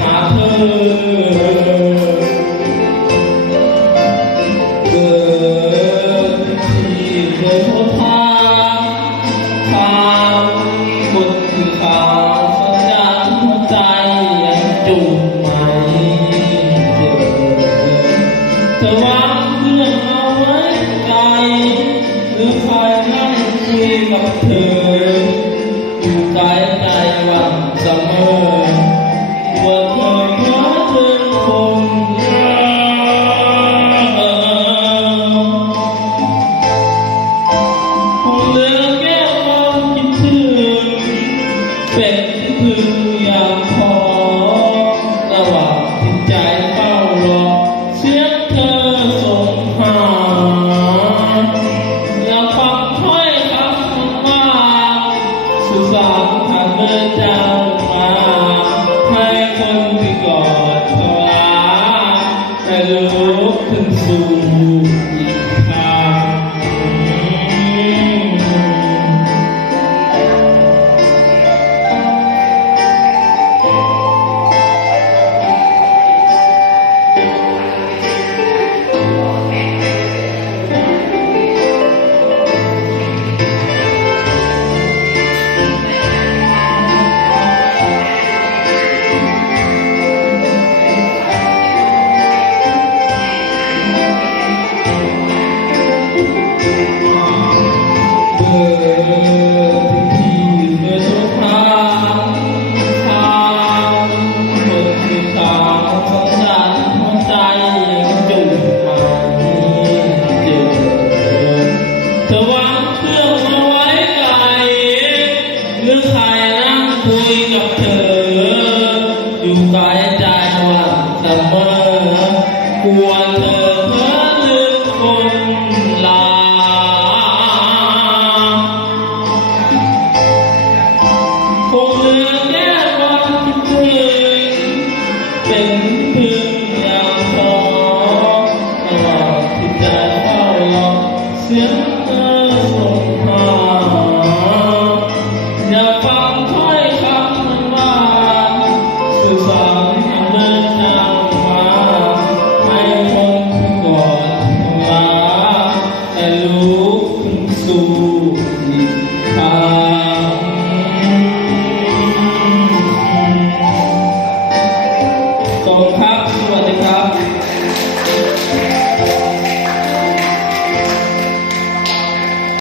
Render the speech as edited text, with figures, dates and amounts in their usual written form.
หาเธอเกิดที่เดินทางข่าวบทคือข่าวสัญญาณหัวใจยังจูบไหมเธอวางเรื่องเอาไว้ไกลหรือคอยนั่งคุยกับเธออยู่ไกลใจวันเสมอว่าเธอมาถึงคนคงเหลือแค่ความคิดถึงเป็นพึ่งอย่างพอระหว่างที่ใจเฝ้ารอเสียงเธอส่งหาอยากฟังถ้อยคำว่าสื่อสารผ่านเมื่อเจ้ามาให้คนที่กอดเธอลาให้ลุกขึ้นสู่อีกทางคุยกับเธออยู่ไกลใจวันเสมอกลัวเธอเพ้อลืมคนลาคงเหลือแค่ความคิดถึงเป็นพึ่งอย่างพอตลอดที่ใจเฝ้ารอเสียงเธอส่งมาอย่าฟังถ้อยคำว่าสื่อสารเดินทางมาให้คนที่กอดลาแต่ลุกขึ้นสู่อีกทางขอบคุณครับสวัสดีครับ